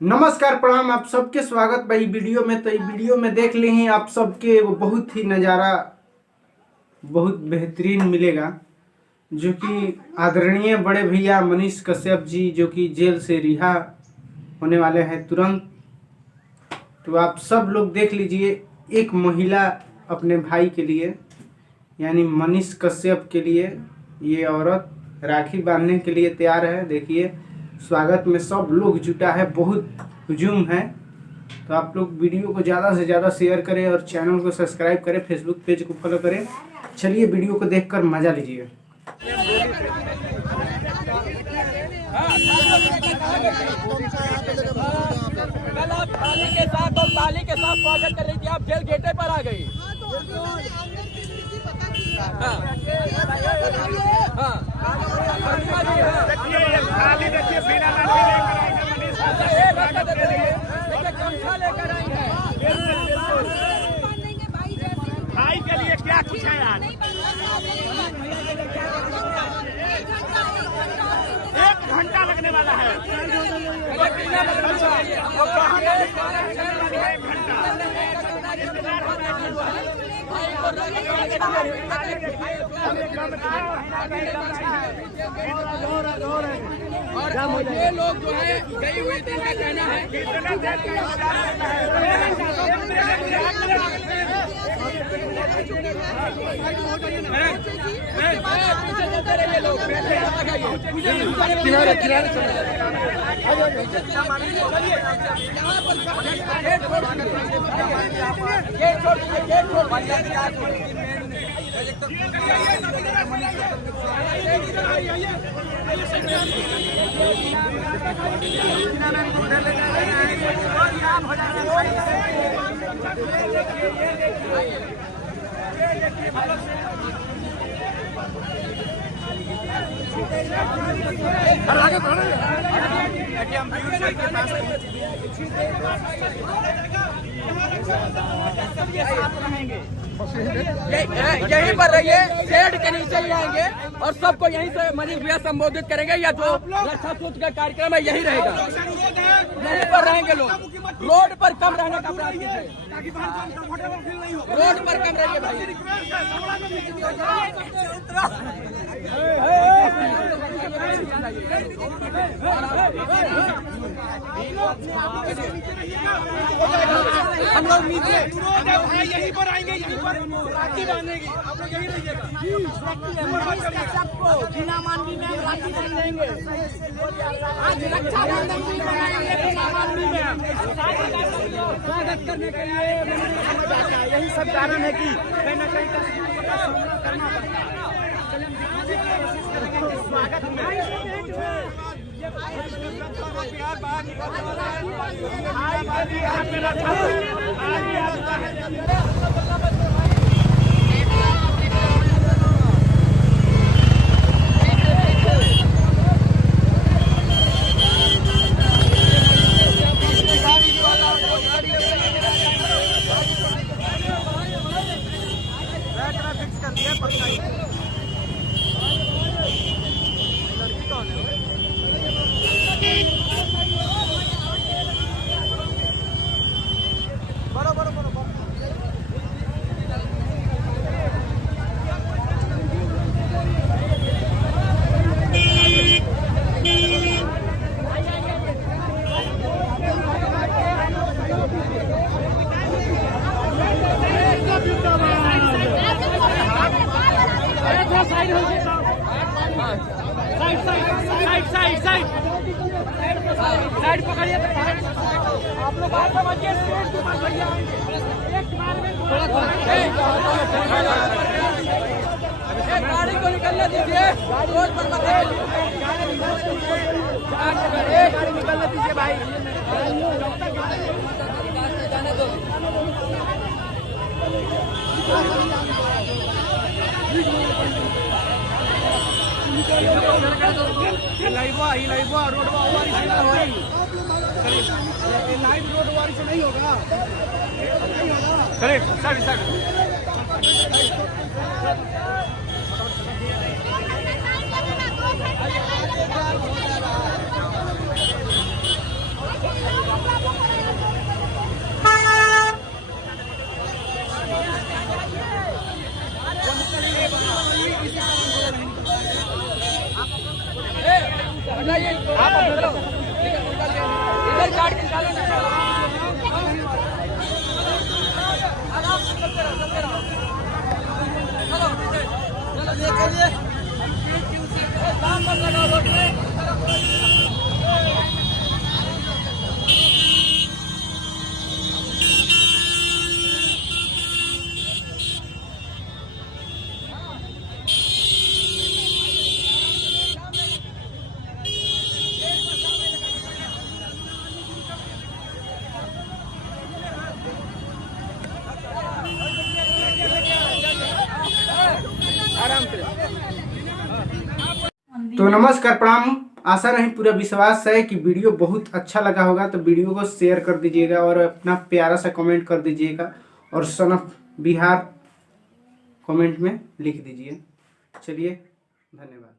नमस्कार प्रणाम आप सबके स्वागत भाई वीडियो में। तो वीडियो में देख ली ही आप सबके वो बहुत ही नज़ारा बहुत बेहतरीन मिलेगा, जो कि आदरणीय बड़े भैया मनीष कश्यप जी जो कि जेल से रिहा होने वाले हैं तुरंत। तो आप सब लोग देख लीजिए, एक महिला अपने भाई के लिए यानी मनीष कश्यप के लिए ये औरत राखी बांधने के लिए तैयार है। देखिए स्वागत में सब लोग जुटा है, बहुत हुजूम है। तो आप लोग वीडियो को ज़्यादा से ज़्यादा शेयर करें और चैनल को सब्सक्राइब करें, फेसबुक पेज को फॉलो करें। चलिए वीडियो को देखकर मजा लीजिए। कल आप ताली के साथ और ताली के साथ स्वागत कर रही थी, आप जेल गेटे पर आ गई। भाई के लिए क्या कुछ है आज? 1 घंटा लगने वाला है। और ये लोग जो है गई हुई दिन का कहना है किनारे किनारे यहीं पर रहिए, शेड के नीचे ही आएंगे और सबको यहीं से मनीष भैया संबोधित करेंगे। या जो रक्षा सूत्र का कार्यक्रम है यही रहेगा, यहीं पर रहेंगे लोग। रोड पर कम रहने का प्रयास कीजिए, रोड पर कम रहिए भाई। हम लोग नीचे यहीं पर आएंगे, यहीं पर राखी बांधेगी, आप लोग यहीं रहिएगा। सबको जिला मानवी में राखी बांधेंगे। आज रक्षाबंधन भी मनाएंगे जिला मानवी में। स्वागत करने के लिए यही सब कारण है कि कहीं ना कहीं करना पड़ता है। स्वागत में साइड पकड़िए, आप लोग बात समझिए। गाड़ी को निकलने दीजिए, रोड पर गाड़ी निकलने दीजिए भाई। जाने दो। रोड वारी से नहीं होगा। चलिए साइड साइड तो नमस्कार प्रणाम। आशा नहीं पूरा विश्वास है कि वीडियो बहुत अच्छा लगा होगा, तो वीडियो को शेयर कर दीजिएगा और अपना प्यारा सा कमेंट कर दीजिएगा और सन ऑफ बिहार कमेंट में लिख दीजिए। चलिए, धन्यवाद।